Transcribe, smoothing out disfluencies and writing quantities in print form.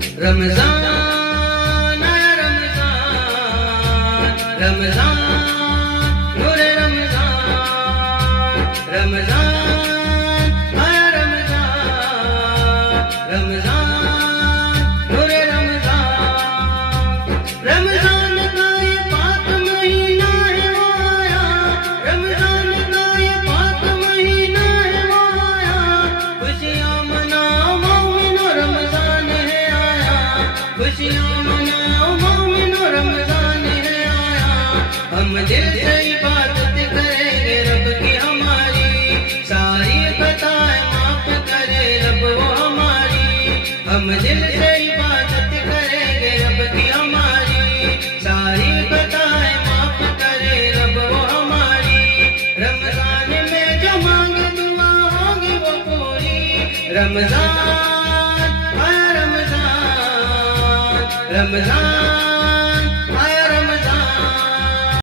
रमजान आया रमजान, रमजान नूरे रमजान, रमजान आया रमजान, रमजान नूरे रमजान। रमजान का ये पाक महीना है वो आया, रमजान का ये पाक महीना है वो आया। खुशियाँ मनाओ मोमिनो रमजान है आया, खुशियाँ मनाओ मोमिनो रमजान है आया। हम दिल से इबादत करेंगे रब की हमारी, सारी खताएं माफ करे रब वो हमारी। हम दिल से इबादत करेंगे रब की हमारी, सारी खताएं माफ करे रब वो हमारी। रमजान में जो मांगे दुआ होगी वो पूरी। रमजान आया रमजान, रमजान